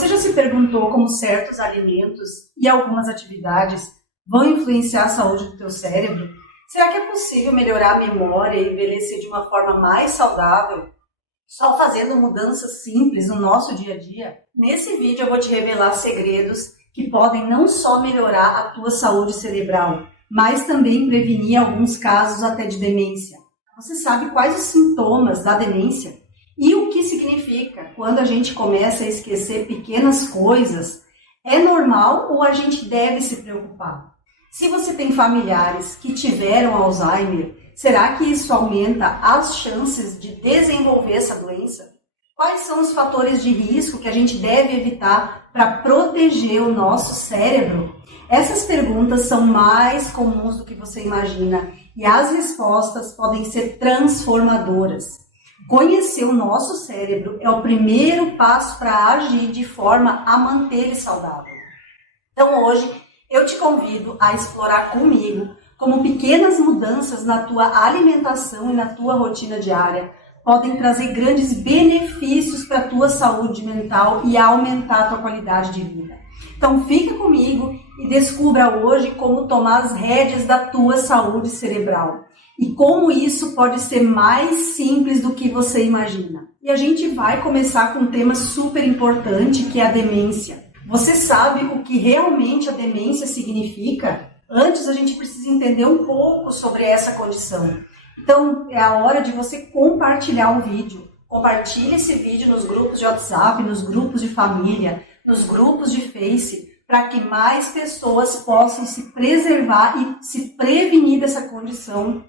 Você já se perguntou como certos alimentos e algumas atividades vão influenciar a saúde do teu cérebro? Será que é possível melhorar a memória e envelhecer de uma forma mais saudável só fazendo mudanças simples no nosso dia a dia? Nesse vídeo eu vou te revelar segredos que podem não só melhorar a tua saúde cerebral, mas também prevenir alguns casos até de demência. Você sabe quais os sintomas da demência? E o que significa quando a gente começa a esquecer pequenas coisas? É normal ou a gente deve se preocupar? Se você tem familiares que tiveram Alzheimer, será que isso aumenta as chances de desenvolver essa doença? Quais são os fatores de risco que a gente deve evitar para proteger o nosso cérebro? Essas perguntas são mais comuns do que você imagina e as respostas podem ser transformadoras. Conhecer o nosso cérebro é o primeiro passo para agir de forma a manter ele saudável. Então hoje eu te convido a explorar comigo como pequenas mudanças na tua alimentação e na tua rotina diária podem trazer grandes benefícios para a tua saúde mental e aumentar a tua qualidade de vida. Então fica comigo e descubra hoje como tomar as rédeas da tua saúde cerebral e como isso pode ser mais simples do que você imagina. E a gente vai começar com um tema super importante, que é a demência. Você sabe o que realmente a demência significa? Antes a gente precisa entender um pouco sobre essa condição. Então é a hora de você compartilhar o vídeo. Compartilhe esse vídeo nos grupos de WhatsApp, nos grupos de família, nos grupos de Face, para que mais pessoas possam se preservar e se prevenir dessa condição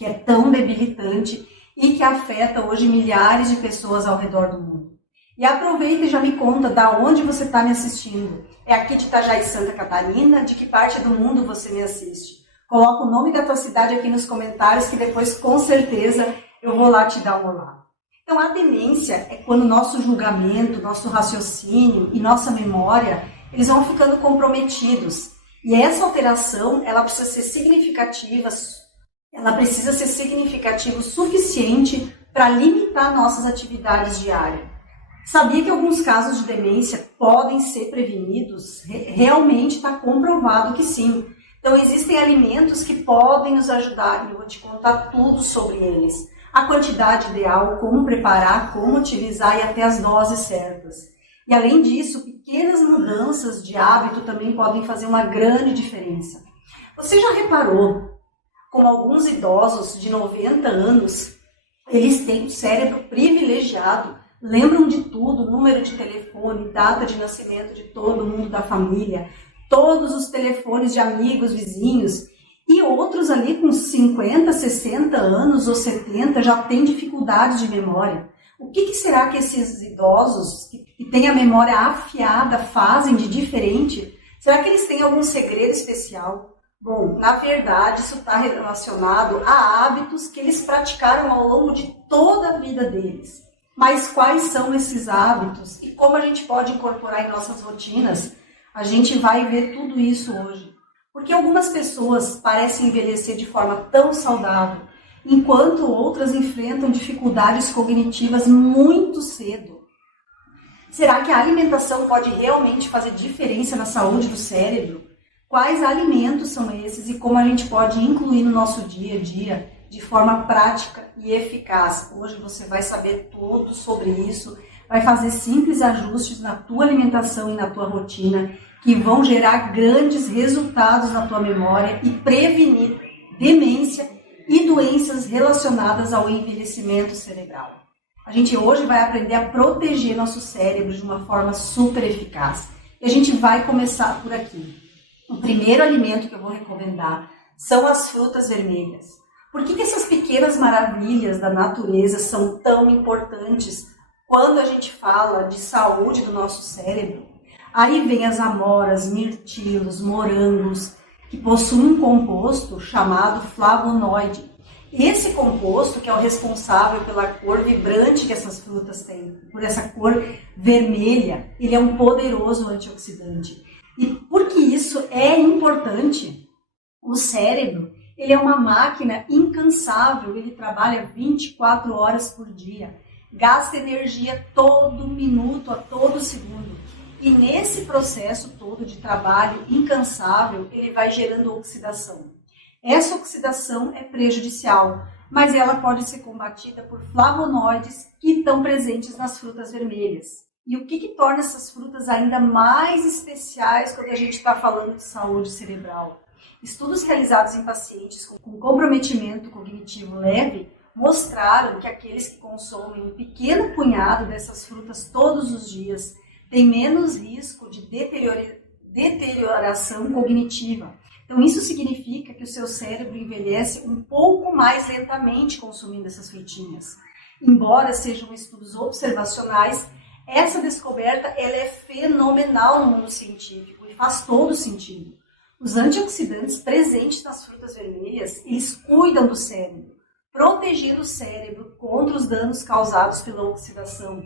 que é tão debilitante e que afeta hoje milhares de pessoas ao redor do mundo. E aproveita e já me conta da onde você está me assistindo. É aqui de Itajaí, Santa Catarina? De que parte do mundo você me assiste? Coloca o nome da tua cidade aqui nos comentários que depois com certeza eu vou lá te dar um olá. Então a demência é quando nosso julgamento, nosso raciocínio e nossa memória, eles vão ficando comprometidos. E essa alteração, ela precisa ser significativa o suficiente para limitar nossas atividades diárias. Sabia que alguns casos de demência podem ser prevenidos? Realmente está comprovado que sim. Então existem alimentos que podem nos ajudar e eu vou te contar tudo sobre eles. A quantidade ideal, como preparar, como utilizar e até as doses certas. E além disso, pequenas mudanças de hábito também podem fazer uma grande diferença. Você já reparou como alguns idosos de 90 anos, eles têm o cérebro privilegiado, lembram de tudo, número de telefone, data de nascimento de todo mundo da família, todos os telefones de amigos, vizinhos, e outros ali com 50, 60 anos ou 70 já têm dificuldades de memória. O que será que esses idosos que têm a memória afiada fazem de diferente? Será que eles têm algum segredo especial? Bom, na verdade, isso está relacionado a hábitos que eles praticaram ao longo de toda a vida deles. Mas quais são esses hábitos e como a gente pode incorporar em nossas rotinas? A gente vai ver tudo isso hoje. Porque algumas pessoas parecem envelhecer de forma tão saudável, enquanto outras enfrentam dificuldades cognitivas muito cedo. Será que a alimentação pode realmente fazer diferença na saúde do cérebro? Quais alimentos são esses e como a gente pode incluir no nosso dia a dia de forma prática e eficaz? Hoje você vai saber tudo sobre isso, vai fazer simples ajustes na tua alimentação e na tua rotina que vão gerar grandes resultados na tua memória e prevenir demência e doenças relacionadas ao envelhecimento cerebral. A gente hoje vai aprender a proteger nosso cérebro de uma forma super eficaz. E a gente vai começar por aqui. O primeiro alimento que eu vou recomendar são as frutas vermelhas. Por que essas pequenas maravilhas da natureza são tão importantes quando a gente fala de saúde do nosso cérebro? Aí vem as amoras, mirtilos, morangos, que possuem um composto chamado flavonoide. Esse composto, que é o responsável pela cor vibrante que essas frutas têm, por essa cor vermelha, ele é um poderoso antioxidante. E por que isso é importante? O cérebro, ele é uma máquina incansável, ele trabalha 24 horas por dia, gasta energia todo minuto, a todo segundo. E nesse processo todo de trabalho incansável, ele vai gerando oxidação. Essa oxidação é prejudicial, mas ela pode ser combatida por flavonoides que estão presentes nas frutas vermelhas. E o que torna essas frutas ainda mais especiais quando a gente está falando de saúde cerebral? Estudos realizados em pacientes com comprometimento cognitivo leve mostraram que aqueles que consomem um pequeno punhado dessas frutas todos os dias têm menos risco de deterioração cognitiva. Então, isso significa que o seu cérebro envelhece um pouco mais lentamente consumindo essas frutinhas. Embora sejam estudos observacionais, essa descoberta ela é fenomenal no mundo científico e faz todo sentido. Os antioxidantes presentes nas frutas vermelhas, eles cuidam do cérebro, protegendo o cérebro contra os danos causados pela oxidação.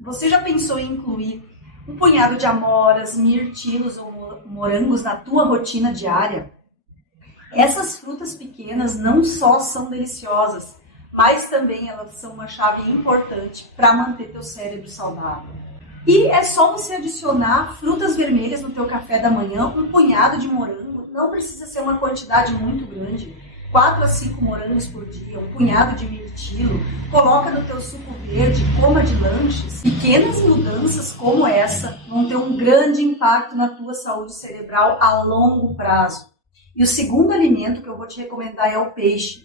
Você já pensou em incluir um punhado de amoras, mirtilos ou morangos na tua rotina diária? Essas frutas pequenas não só são deliciosas, mas também elas são uma chave importante para manter teu cérebro saudável. E é só você adicionar frutas vermelhas no teu café da manhã, um punhado de morango, não precisa ser uma quantidade muito grande, 4 a 5 morangos por dia, um punhado de mirtilo, coloca no teu suco verde, coma de lanches. Pequenas mudanças como essa vão ter um grande impacto na tua saúde cerebral a longo prazo. E o segundo alimento que eu vou te recomendar é o peixe.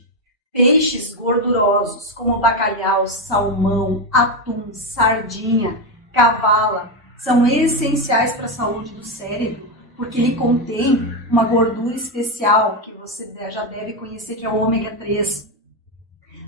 Peixes gordurosos como bacalhau, salmão, atum, sardinha, cavala, são essenciais para a saúde do cérebro, porque ele contém uma gordura especial que você já deve conhecer, que é o ômega 3.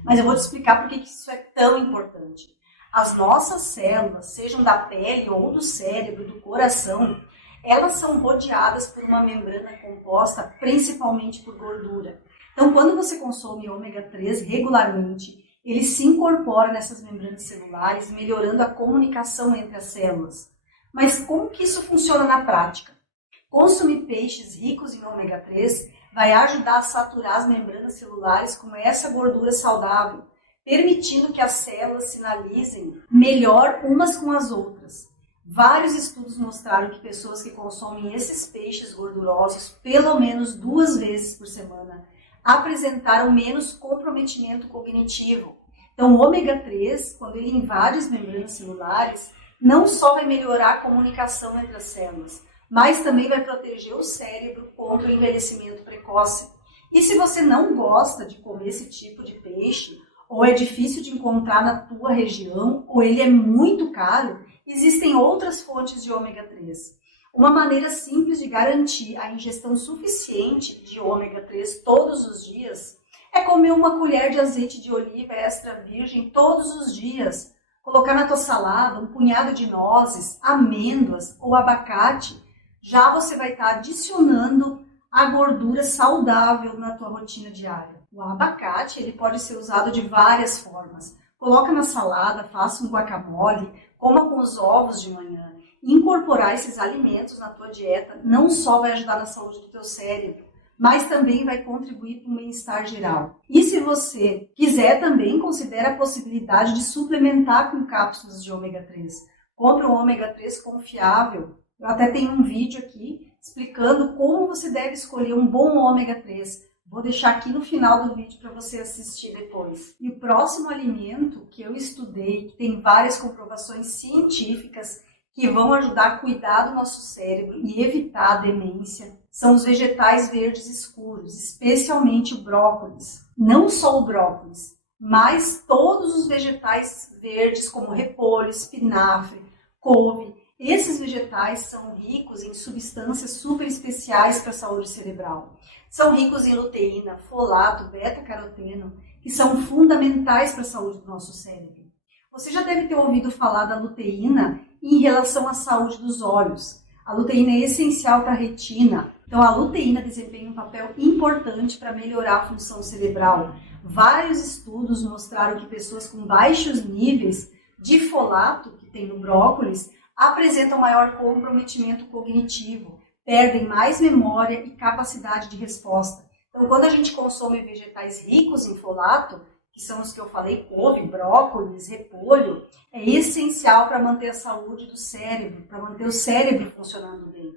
Mas eu vou te explicar por que isso é tão importante. As nossas células, sejam da pele ou do cérebro, do coração, elas são rodeadas por uma membrana composta principalmente por gordura. Então, quando você consome ômega 3 regularmente, ele se incorpora nessas membranas celulares, melhorando a comunicação entre as células. Mas como que isso funciona na prática? Consumir peixes ricos em ômega 3 vai ajudar a saturar as membranas celulares com essa gordura saudável, permitindo que as células sinalizem melhor umas com as outras. Vários estudos mostraram que pessoas que consomem esses peixes gordurosos pelo menos 2 vezes por semana apresentaram menos comprometimento cognitivo. Então, o ômega 3, quando ele invade as membranas celulares, não só vai melhorar a comunicação entre as células, mas também vai proteger o cérebro contra o envelhecimento precoce. E se você não gosta de comer esse tipo de peixe, ou é difícil de encontrar na tua região, ou ele é muito caro, existem outras fontes de ômega 3. Uma maneira simples de garantir a ingestão suficiente de ômega 3 todos os dias é comer uma colher de azeite de oliva extra virgem todos os dias. Colocar na tua salada um punhado de nozes, amêndoas ou abacate. Já você vai estar adicionando a gordura saudável na tua rotina diária. O abacate ele pode ser usado de várias formas. Coloca na salada, faça um guacamole, coma com os ovos de manhã. Incorporar esses alimentos na tua dieta não só vai ajudar na saúde do teu cérebro, mas também vai contribuir para o bem-estar geral. E se você quiser também, considere a possibilidade de suplementar com cápsulas de ômega 3. Compre um ômega 3 confiável. Eu até tenho um vídeo aqui explicando como você deve escolher um bom ômega 3. Vou deixar aqui no final do vídeo para você assistir depois. E o próximo alimento que eu estudei, que tem várias comprovações científicas que vão ajudar a cuidar do nosso cérebro e evitar a demência, são os vegetais verdes escuros, especialmente o brócolis. Não só o brócolis, mas todos os vegetais verdes, como repolho, espinafre, couve. Esses vegetais são ricos em substâncias super especiais para a saúde cerebral. São ricos em luteína, folato, beta-caroteno, que são fundamentais para a saúde do nosso cérebro. Você já deve ter ouvido falar da luteína em relação à saúde dos olhos. A luteína é essencial para a retina. Então, a luteína desempenha um papel importante para melhorar a função cerebral. Vários estudos mostraram que pessoas com baixos níveis de folato, que tem no brócolis, apresentam maior comprometimento cognitivo, perdem mais memória e capacidade de resposta. Então, quando a gente consome vegetais ricos em folato, que são os que eu falei, couve, brócolis, repolho, é essencial para manter a saúde do cérebro, para manter o cérebro funcionando bem.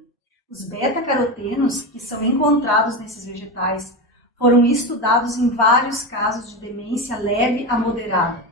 Os beta-carotenos, que são encontrados nesses vegetais, foram estudados em vários casos de demência leve a moderada.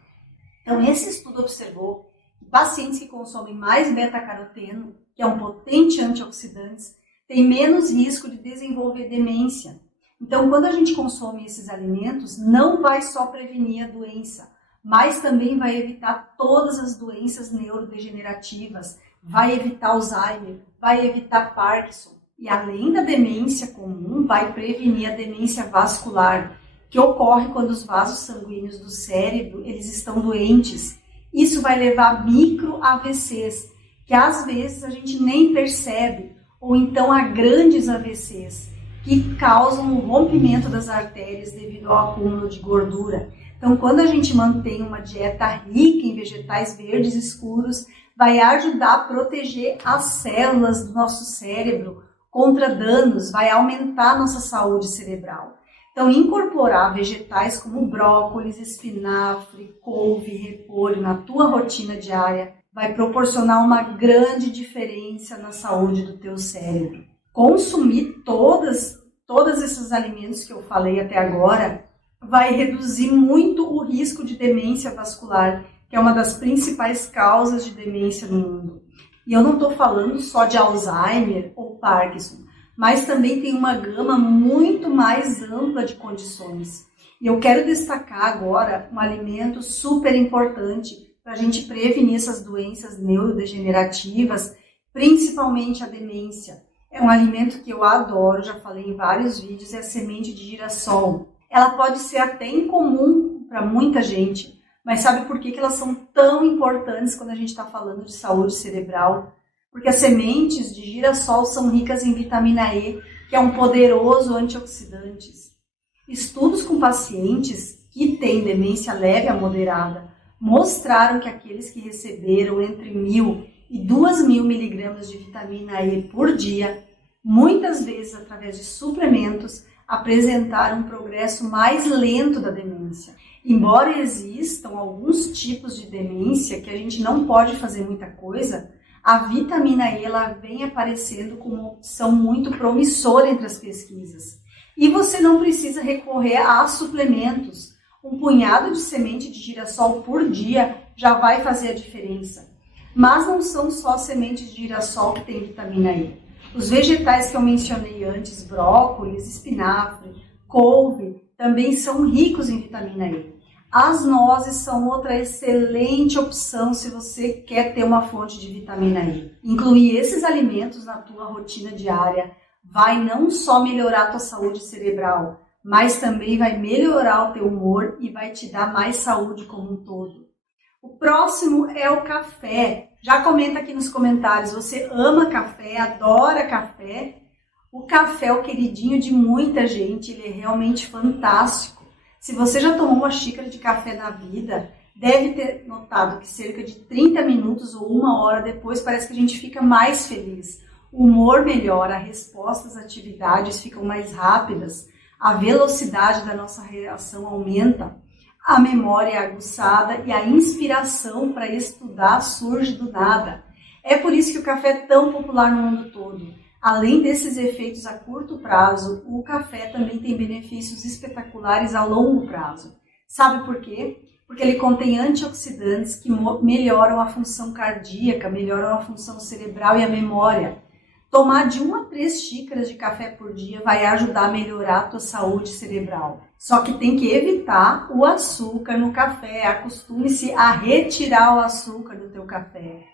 Então, esse estudo observou que pacientes que consomem mais beta-caroteno, que é um potente antioxidante, têm menos risco de desenvolver demência. Então, quando a gente consome esses alimentos, não vai só prevenir a doença, mas também vai evitar todas as doenças neurodegenerativas, vai evitar Alzheimer, vai evitar Parkinson. E além da demência comum, vai prevenir a demência vascular, que ocorre quando os vasos sanguíneos do cérebro eles estão doentes. Isso vai levar a micro-AVCs, que às vezes a gente nem percebe, ou então a grandes AVCs, que causam o rompimento das artérias devido ao acúmulo de gordura. Então, quando a gente mantém uma dieta rica em vegetais verdes escuros, vai ajudar a proteger as células do nosso cérebro contra danos, vai aumentar a nossa saúde cerebral. Então, incorporar vegetais como brócolis, espinafre, couve, repolho na tua rotina diária vai proporcionar uma grande diferença na saúde do teu cérebro. Consumir todos esses alimentos que eu falei até agora vai reduzir muito o risco de demência vascular, que é uma das principais causas de demência no mundo. E eu não estou falando só de Alzheimer ou Parkinson, mas também tem uma gama muito mais ampla de condições. E eu quero destacar agora um alimento super importante para a gente prevenir essas doenças neurodegenerativas, principalmente a demência. É um alimento que eu adoro, já falei em vários vídeos, é a semente de girassol. Ela pode ser até incomum para muita gente, mas sabe por que elas são tão importantes quando a gente está falando de saúde cerebral? Porque as sementes de girassol são ricas em vitamina E, que é um poderoso antioxidante. Estudos com pacientes que têm demência leve a moderada mostraram que aqueles que receberam entre 1.000 e 2.000 miligramas de vitamina E por dia, muitas vezes através de suplementos, apresentaram um progresso mais lento da demência. Embora existam alguns tipos de demência que a gente não pode fazer muita coisa, a vitamina E ela vem aparecendo como uma opção muito promissora entre as pesquisas. E você não precisa recorrer a suplementos. Um punhado de semente de girassol por dia já vai fazer a diferença. Mas não são só sementes de girassol que têm vitamina E. Os vegetais que eu mencionei antes, brócolis, espinafre, couve, também são ricos em vitamina E. As nozes são outra excelente opção se você quer ter uma fonte de vitamina E. Incluir esses alimentos na tua rotina diária vai não só melhorar a tua saúde cerebral, mas também vai melhorar o teu humor e vai te dar mais saúde como um todo. O próximo é o café. Já comenta aqui nos comentários, você ama café, adora café? O café é o queridinho de muita gente, ele é realmente fantástico. Se você já tomou uma xícara de café na vida, deve ter notado que cerca de 30 minutos ou 1 hora depois parece que a gente fica mais feliz. O humor melhora, a resposta às atividades ficam mais rápidas, a velocidade da nossa reação aumenta, a memória é aguçada e a inspiração para estudar surge do nada. É por isso que o café é tão popular no mundo todo. Além desses efeitos a curto prazo, o café também tem benefícios espetaculares a longo prazo. Sabe por quê? Porque ele contém antioxidantes que melhoram a função cardíaca, melhoram a função cerebral e a memória. Tomar de 1 a 3 xícaras de café por dia vai ajudar a melhorar a tua saúde cerebral. Só que tem que evitar o açúcar no café, acostume-se a retirar o açúcar do teu café.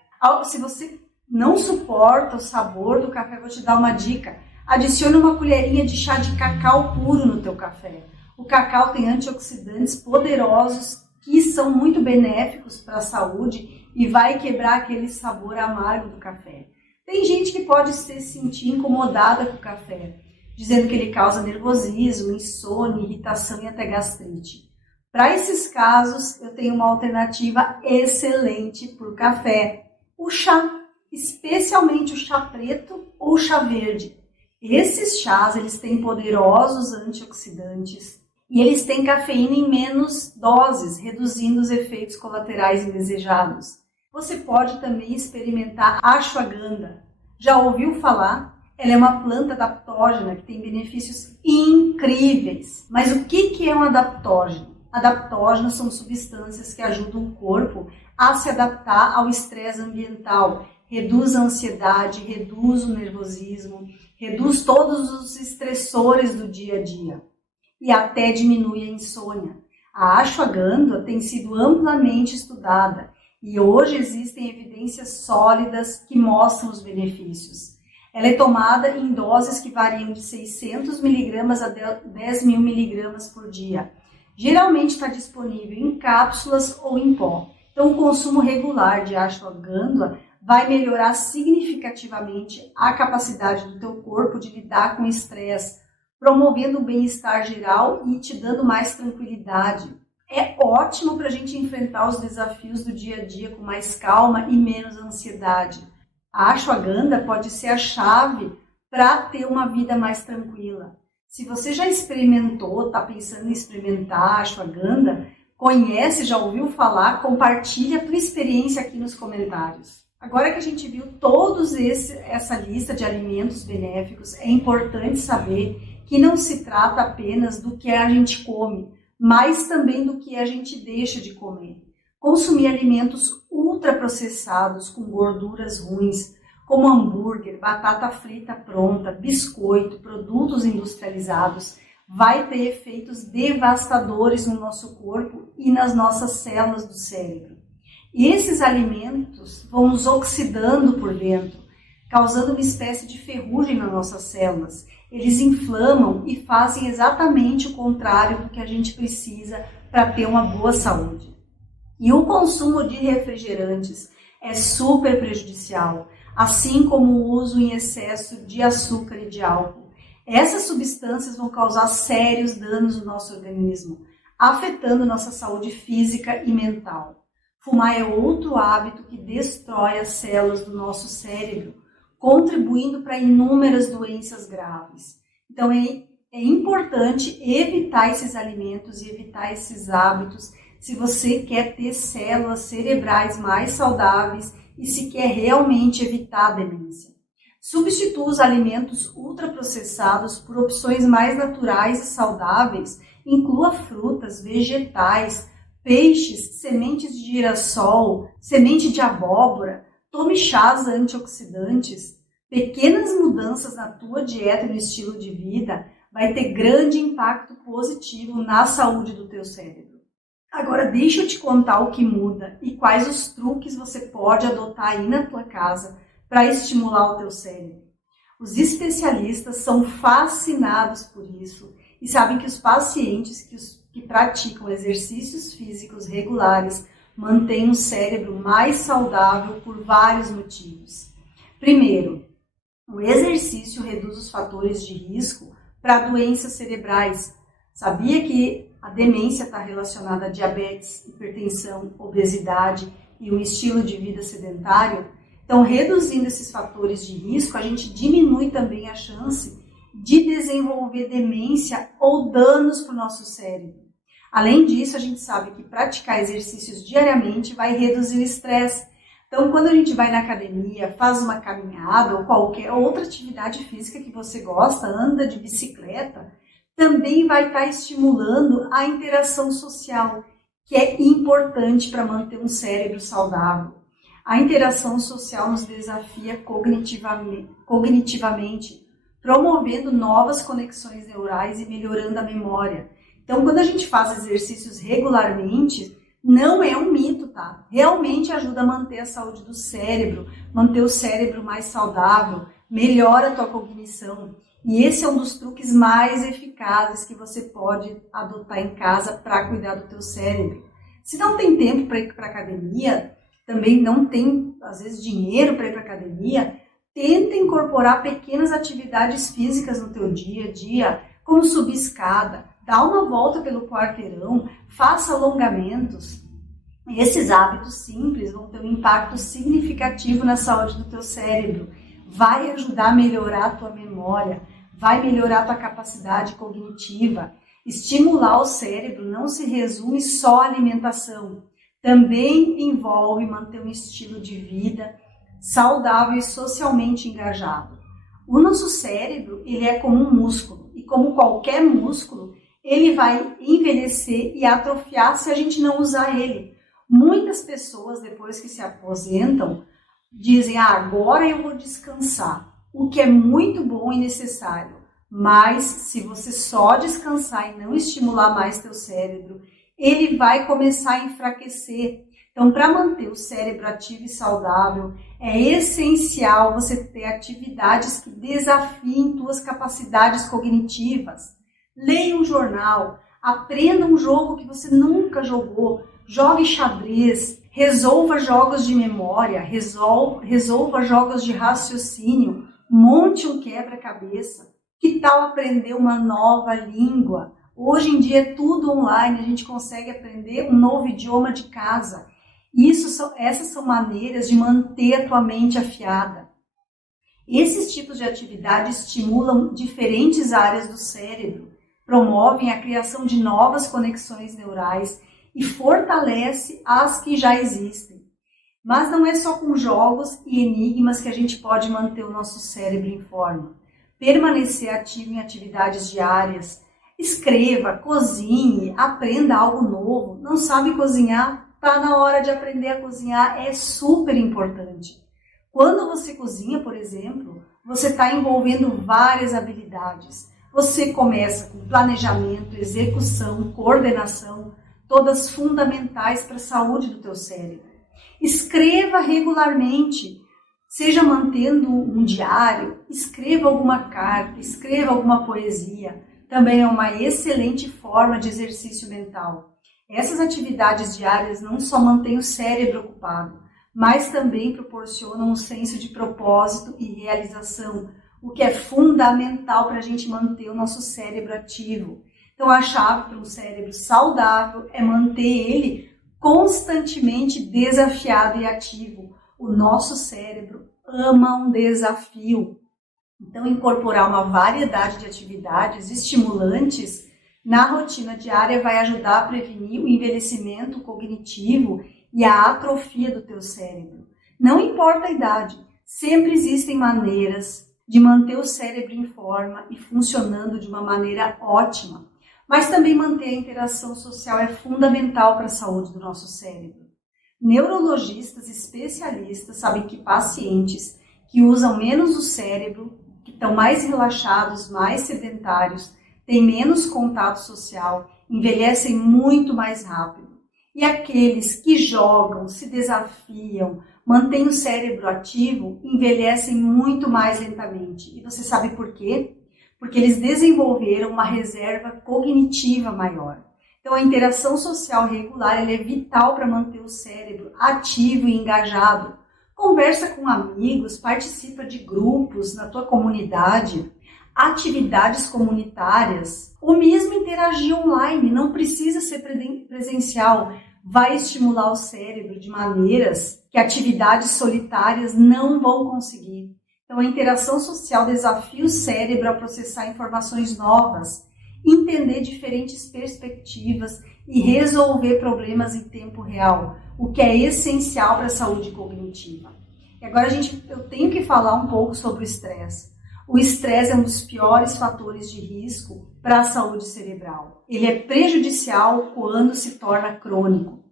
Se você não suporta o sabor do café, vou te dar uma dica. Adicione uma colherinha de chá de cacau puro no teu café. O cacau tem antioxidantes poderosos que são muito benéficos para a saúde e vai quebrar aquele sabor amargo do café. Tem gente que pode se sentir incomodada com o café, dizendo que ele causa nervosismo, insônia, irritação e até gastrite. Para esses casos, eu tenho uma alternativa excelente para o café, o chá, especialmente o chá preto ou o chá verde. Esses chás eles têm poderosos antioxidantes, E eles têm cafeína em menos doses, reduzindo os efeitos colaterais indesejados. Você pode também experimentar a ashwagandha. Já ouviu falar? Ela é uma planta adaptógena que tem benefícios incríveis. Mas o que é um adaptógeno? Adaptógenos são substâncias que ajudam o corpo a se adaptar ao estresse ambiental, reduz a ansiedade, reduz o nervosismo, reduz todos os estressores do dia a dia e até diminui a insônia. A ashwagandha tem sido amplamente estudada e hoje existem evidências sólidas que mostram os benefícios. Ela é tomada em doses que variam de 600 mg a 10.000 mg por dia. Geralmente está disponível em cápsulas ou em pó. Então, o consumo regular de ashwagandha vai melhorar significativamente a capacidade do teu corpo de lidar com o estresse, promovendo o bem-estar geral e te dando mais tranquilidade. É ótimo para a gente enfrentar os desafios do dia a dia com mais calma e menos ansiedade. A ashwagandha pode ser a chave para ter uma vida mais tranquila. Se você já experimentou, está pensando em experimentar a ashwagandha, conhece, já ouviu falar, compartilha a tua experiência aqui nos comentários. Agora que a gente viu essa lista de alimentos benéficos, é importante saber que não se trata apenas do que a gente come, mas também do que a gente deixa de comer. Consumir alimentos ultraprocessados com gorduras ruins, como hambúrguer, batata frita pronta, biscoito, produtos industrializados, vai ter efeitos devastadores no nosso corpo e nas nossas células do cérebro. E esses alimentos vão nos oxidando por dentro, causando uma espécie de ferrugem nas nossas células. Eles inflamam e fazem exatamente o contrário do que a gente precisa para ter uma boa saúde. E o consumo de refrigerantes é super prejudicial, assim como o uso em excesso de açúcar e de álcool. Essas substâncias vão causar sérios danos no nosso organismo, afetando nossa saúde física e mental. Fumar é outro hábito que destrói as células do nosso cérebro, contribuindo para inúmeras doenças graves. Então é importante evitar esses alimentos e evitar esses hábitos se você quer ter células cerebrais mais saudáveis e se quer realmente evitar a demência. Substitua os alimentos ultraprocessados por opções mais naturais e saudáveis, inclua frutas, vegetais, peixes, sementes de girassol, semente de abóbora, tome chás antioxidantes. Pequenas mudanças na tua dieta e no estilo de vida vai ter grande impacto positivo na saúde do teu cérebro. Agora deixa eu te contar o que muda e quais os truques você pode adotar aí na tua casa para estimular o teu cérebro. Os especialistas são fascinados por isso e sabem que os pacientes que praticam exercícios físicos regulares mantêm o cérebro mais saudável por vários motivos. Primeiro, o exercício reduz os fatores de risco para doenças cerebrais. Sabia que a demência está relacionada a diabetes, hipertensão, obesidade e um estilo de vida sedentário? Então, reduzindo esses fatores de risco, a gente diminui também a chance de desenvolver demência ou danos para o nosso cérebro. Além disso, a gente sabe que praticar exercícios diariamente vai reduzir o estresse. Então, quando a gente vai na academia, faz uma caminhada ou qualquer outra atividade física que você gosta, anda de bicicleta, também vai estar estimulando a interação social, que é importante para manter um cérebro saudável. A interação social nos desafia cognitivamente, promovendo novas conexões neurais e melhorando a memória. Então, quando a gente faz exercícios regularmente, não é um mito, tá? Realmente ajuda a manter a saúde do cérebro, manter o cérebro mais saudável, melhora a tua cognição. E esse é um dos truques mais eficazes que você pode adotar em casa para cuidar do teu cérebro. Se não tem tempo para ir para a academia, também não tem, às vezes, dinheiro para ir para a academia, tenta incorporar pequenas atividades físicas no teu dia a dia, como subir escada, dar uma volta pelo quarteirão, faça alongamentos. Esses hábitos simples vão ter um impacto significativo na saúde do teu cérebro. Vai ajudar a melhorar a tua memória, vai melhorar a tua capacidade cognitiva. Estimular o cérebro não se resume só à alimentação, também envolve manter um estilo de vida saudável e socialmente engajado. O nosso cérebro, ele é como um músculo, e como qualquer músculo, ele vai envelhecer e atrofiar se a gente não usar ele. Muitas pessoas, depois que se aposentam, dizem, agora eu vou descansar, o que é muito bom e necessário. Mas se você só descansar e não estimular mais teu cérebro, ele vai começar a enfraquecer. Então, para manter o cérebro ativo e saudável, é essencial você ter atividades que desafiem tuas capacidades cognitivas. Leia um jornal, aprenda um jogo que você nunca jogou, jogue xadrez, resolva jogos de memória, resolva jogos de raciocínio, monte um quebra-cabeça. Que tal aprender uma nova língua? Hoje em dia é tudo online, a gente consegue aprender um novo idioma de casa. Essas são maneiras de manter a tua mente afiada. Esses tipos de atividade estimulam diferentes áreas do cérebro, promovem a criação de novas conexões neurais e fortalece as que já existem. Mas não é só com jogos e enigmas que a gente pode manter o nosso cérebro em forma. Permanecer ativo em atividades diárias, escreva, cozinhe, aprenda algo novo. Não sabe cozinhar? Está na hora de aprender a cozinhar, é super importante. Quando você cozinha, por exemplo, você está envolvendo várias habilidades. Você começa com planejamento, execução, coordenação, todas fundamentais para a saúde do teu cérebro. Escreva regularmente. Seja mantendo um diário, escreva alguma carta, escreva alguma poesia. Também é uma excelente forma de exercício mental. Essas atividades diárias não só mantêm o cérebro ocupado, mas também proporcionam um senso de propósito e realização, o que é fundamental para a gente manter o nosso cérebro ativo. Então, a chave para um cérebro saudável é manter ele constantemente desafiado e ativo. O nosso cérebro ama um desafio. Então, incorporar uma variedade de atividades estimulantes na rotina diária vai ajudar a prevenir o envelhecimento cognitivo e a atrofia do teu cérebro. Não importa a idade, sempre existem maneiras de manter o cérebro em forma e funcionando de uma maneira ótima. Mas também manter a interação social é fundamental para a saúde do nosso cérebro. Neurologistas especialistas sabem que pacientes que usam menos o cérebro, que estão mais relaxados, mais sedentários, têm menos contato social, envelhecem muito mais rápido. E aqueles que jogam, se desafiam, mantêm o cérebro ativo, envelhecem muito mais lentamente. E você sabe por quê? Porque eles desenvolveram uma reserva cognitiva maior. Então, a interação social regular ela é vital para manter o cérebro ativo e engajado. Conversa com amigos, participa de grupos na tua comunidade, atividades comunitárias, ou mesmo interagir online, não precisa ser presencial. Vai estimular o cérebro de maneiras que atividades solitárias não vão conseguir. Então, a interação social desafia o cérebro a processar informações novas, entender diferentes perspectivas e resolver problemas em tempo real, o que é essencial para a saúde cognitiva. E agora eu tenho que falar um pouco sobre o estresse. O estresse é um dos piores fatores de risco para a saúde cerebral. Ele é prejudicial quando se torna crônico.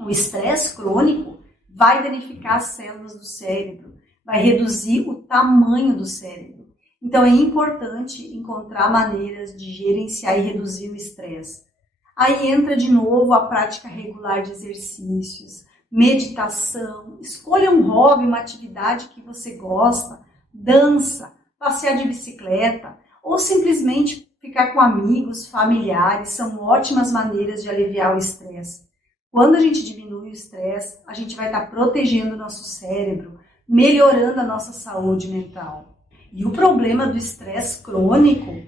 O estresse crônico vai danificar as células do cérebro, vai reduzir o tamanho do cérebro. Então, é importante encontrar maneiras de gerenciar e reduzir o estresse. Aí entra de novo a prática regular de exercícios, meditação, escolha um hobby, uma atividade que você gosta, dança, passear de bicicleta ou simplesmente ficar com amigos, familiares, são ótimas maneiras de aliviar o estresse. Quando a gente diminui o estresse, a gente vai estar protegendo o nosso cérebro, melhorando a nossa saúde mental. E o problema do estresse crônico,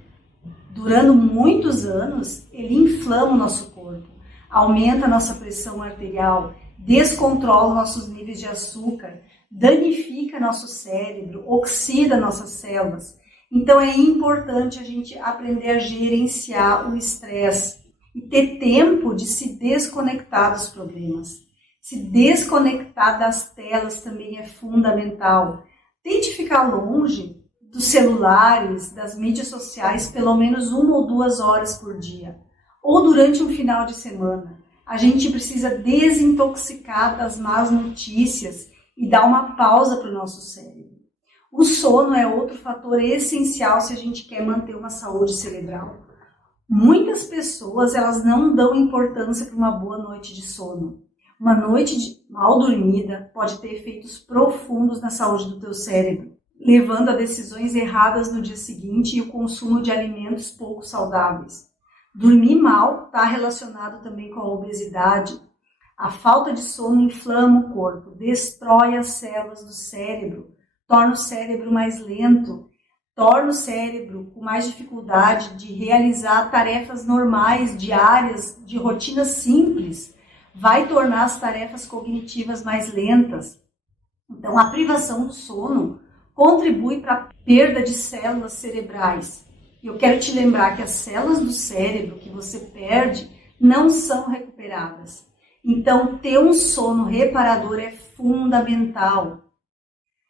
durando muitos anos, ele inflama o nosso corpo, aumenta a nossa pressão arterial, descontrola nossos níveis de açúcar, danifica nosso cérebro, oxida nossas células. Então é importante a gente aprender a gerenciar o estresse e ter tempo de se desconectar dos problemas. Se desconectar das telas também é fundamental. Tente ficar longe dos celulares, das mídias sociais, pelo menos 1 ou 2 horas por dia. Ou durante um final de semana. A gente precisa desintoxicar das más notícias e dar uma pausa para o nosso cérebro. O sono é outro fator essencial se a gente quer manter uma saúde cerebral. Muitas pessoas elas não dão importância para uma boa noite de sono. Uma noite mal dormida pode ter efeitos profundos na saúde do teu cérebro, levando a decisões erradas no dia seguinte e o consumo de alimentos pouco saudáveis. Dormir mal está relacionado também com a obesidade. A falta de sono inflama o corpo, destrói as células do cérebro, torna o cérebro mais lento, torna o cérebro com mais dificuldade de realizar tarefas normais, diárias, de rotinas simples. Vai tornar as tarefas cognitivas mais lentas. Então, a privação do sono contribui para a perda de células cerebrais. E eu quero te lembrar que as células do cérebro que você perde não são recuperadas. Então, ter um sono reparador é fundamental.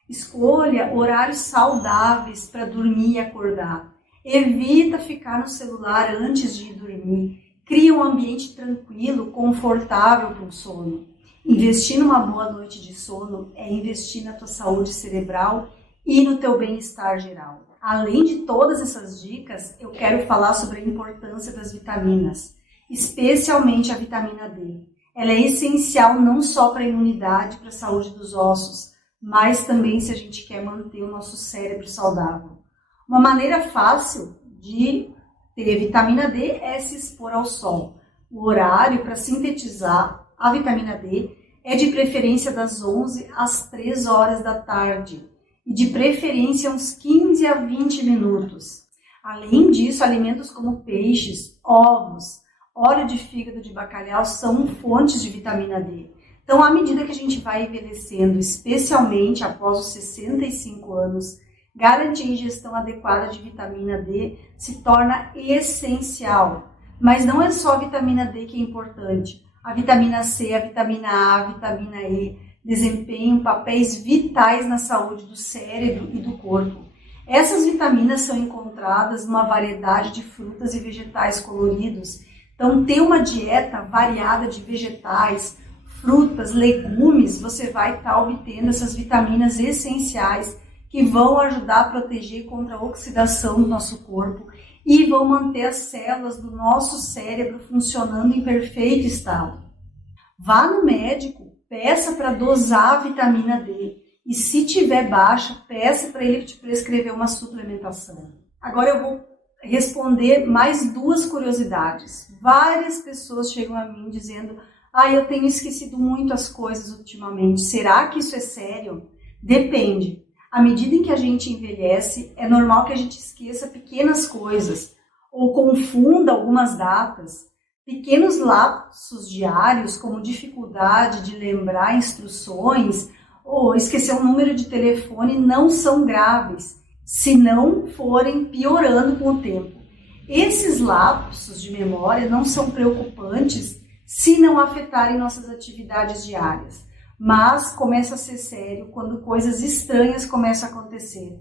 Escolha horários saudáveis para dormir e acordar. Evita ficar no celular antes de ir dormir. Cria um ambiente tranquilo, confortável para o sono. Investir numa boa noite de sono é investir na tua saúde cerebral e no teu bem-estar geral. Além de todas essas dicas, eu quero falar sobre a importância das vitaminas, especialmente a vitamina D. Ela é essencial não só para a imunidade, para a saúde dos ossos, mas também se a gente quer manter o nosso cérebro saudável. Uma maneira fácil de ter vitamina D é se expor ao sol. O horário para sintetizar a vitamina D é de preferência das 11 às 3 horas da tarde e de preferência uns 15 a 20 minutos. Além disso, alimentos como peixes, ovos, óleo de fígado de bacalhau são fontes de vitamina D. Então, à medida que a gente vai envelhecendo, especialmente após os 65 anos, garantir a ingestão adequada de vitamina D se torna essencial. Mas não é só a vitamina D que é importante. A vitamina C, a vitamina A, a vitamina E desempenham papéis vitais na saúde do cérebro e do corpo. Essas vitaminas são encontradas numa variedade de frutas e vegetais coloridos. Então, ter uma dieta variada de vegetais, frutas, legumes, você vai estar obtendo essas vitaminas essenciais que vão ajudar a proteger contra a oxidação do nosso corpo e vão manter as células do nosso cérebro funcionando em perfeito estado. Vá no médico, peça para dosar a vitamina D e se tiver baixa, peça para ele te prescrever uma suplementação. Agora eu vou responder mais 2 curiosidades. Várias pessoas chegam a mim dizendo: eu tenho esquecido muito as coisas ultimamente. Será que isso é sério? Depende. À medida em que a gente envelhece, é normal que a gente esqueça pequenas coisas ou confunda algumas datas. Pequenos lapsos diários, como dificuldade de lembrar instruções ou esquecer um número de telefone, não são graves, se não forem piorando com o tempo. Esses lapsos de memória não são preocupantes se não afetarem nossas atividades diárias, mas começa a ser sério quando coisas estranhas começam a acontecer.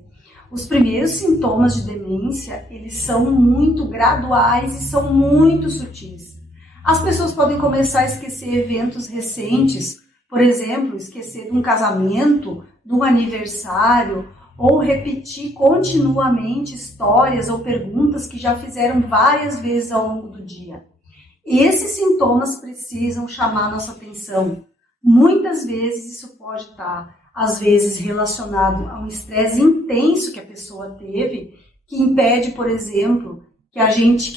Os primeiros sintomas de demência, eles são muito graduais e são muito sutis. As pessoas podem começar a esquecer eventos recentes, por exemplo, esquecer de um casamento, de um aniversário, ou repetir continuamente histórias ou perguntas que já fizeram várias vezes ao longo do dia. Esses sintomas precisam chamar nossa atenção. Muitas vezes isso pode estar, às vezes, relacionado a um estresse intenso que a pessoa teve, que impede, por exemplo, que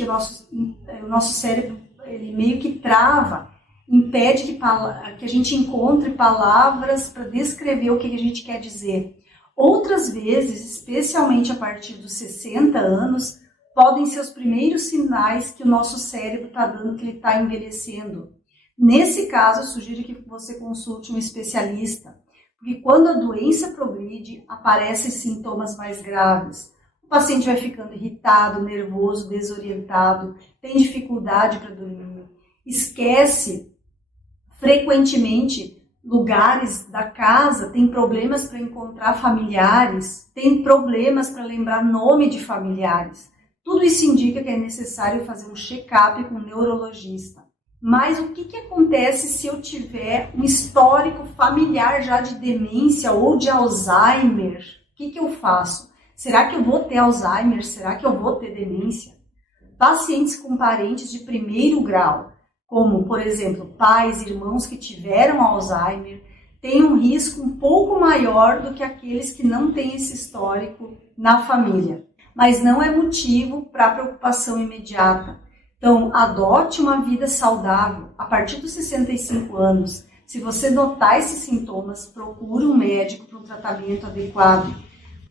o nosso cérebro ele meio que trava, impede que a gente encontre palavras para descrever o que a gente quer dizer. Outras vezes, especialmente a partir dos 60 anos, podem ser os primeiros sinais que o nosso cérebro está dando que ele está envelhecendo. Nesse caso, eu sugiro que você consulte um especialista, porque quando a doença progride, aparecem sintomas mais graves. paciente vai ficando irritado, nervoso, desorientado, tem dificuldade para dormir, esquece frequentemente lugares da casa, tem problemas para encontrar familiares, tem problemas para lembrar nome de familiares. Tudo isso indica que é necessário fazer um check-up com um neurologista. Mas o que acontece se eu tiver um histórico familiar já de demência ou de Alzheimer? O que eu faço? Será que eu vou ter Alzheimer? Será que eu vou ter demência? Pacientes com parentes de primeiro grau, como, por exemplo, pais, irmãos que tiveram Alzheimer, têm um risco um pouco maior do que aqueles que não têm esse histórico na família. Mas não é motivo para preocupação imediata. Então, adote uma vida saudável. A partir dos 65 anos, se você notar esses sintomas, procure um médico para um tratamento adequado.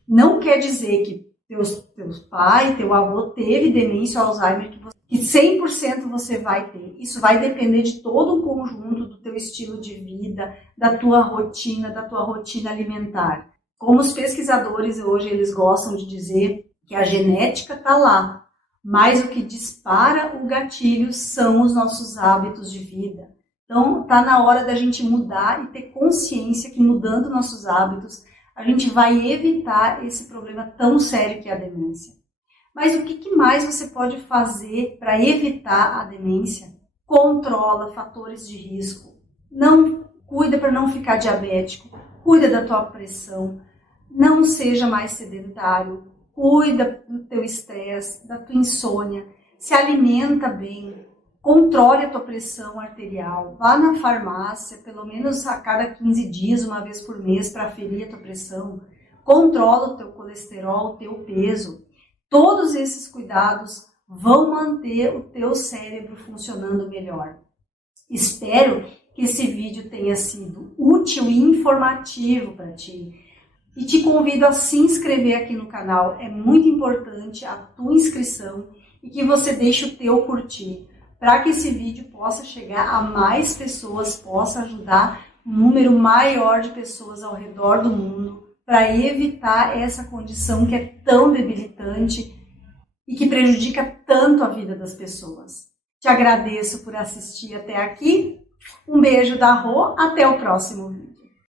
Não quer dizer que teus pai, teu avô teve demência ou Alzheimer, que 100% você vai ter. Isso vai depender de todo o conjunto do teu estilo de vida, da tua rotina alimentar. Como os pesquisadores hoje eles gostam de dizer que a genética está lá, mas o que dispara o gatilho são os nossos hábitos de vida. Então, está na hora da gente mudar e ter consciência que mudando nossos hábitos, a gente vai evitar esse problema tão sério que é a demência. Mas o que mais você pode fazer para evitar a demência? Controla fatores de risco. Não cuida para não ficar diabético. Cuida da tua pressão. Não seja mais sedentário. Cuida do teu estresse, da tua insônia. Se alimenta bem. Controle a tua pressão arterial. Vá na farmácia, pelo menos a cada 15 dias, uma vez por mês, para aferir a tua pressão. Controla o teu colesterol, o teu peso. Todos esses cuidados vão manter o teu cérebro funcionando melhor. Espero que esse vídeo tenha sido útil e informativo para ti. E te convido a se inscrever aqui no canal. É muito importante a tua inscrição e que você deixe o teu curtir, para que esse vídeo possa chegar a mais pessoas, possa ajudar um número maior de pessoas ao redor do mundo, para evitar essa condição que é tão debilitante e que prejudica tanto a vida das pessoas. Te agradeço por assistir até aqui. Um beijo da Rô, até o próximo vídeo.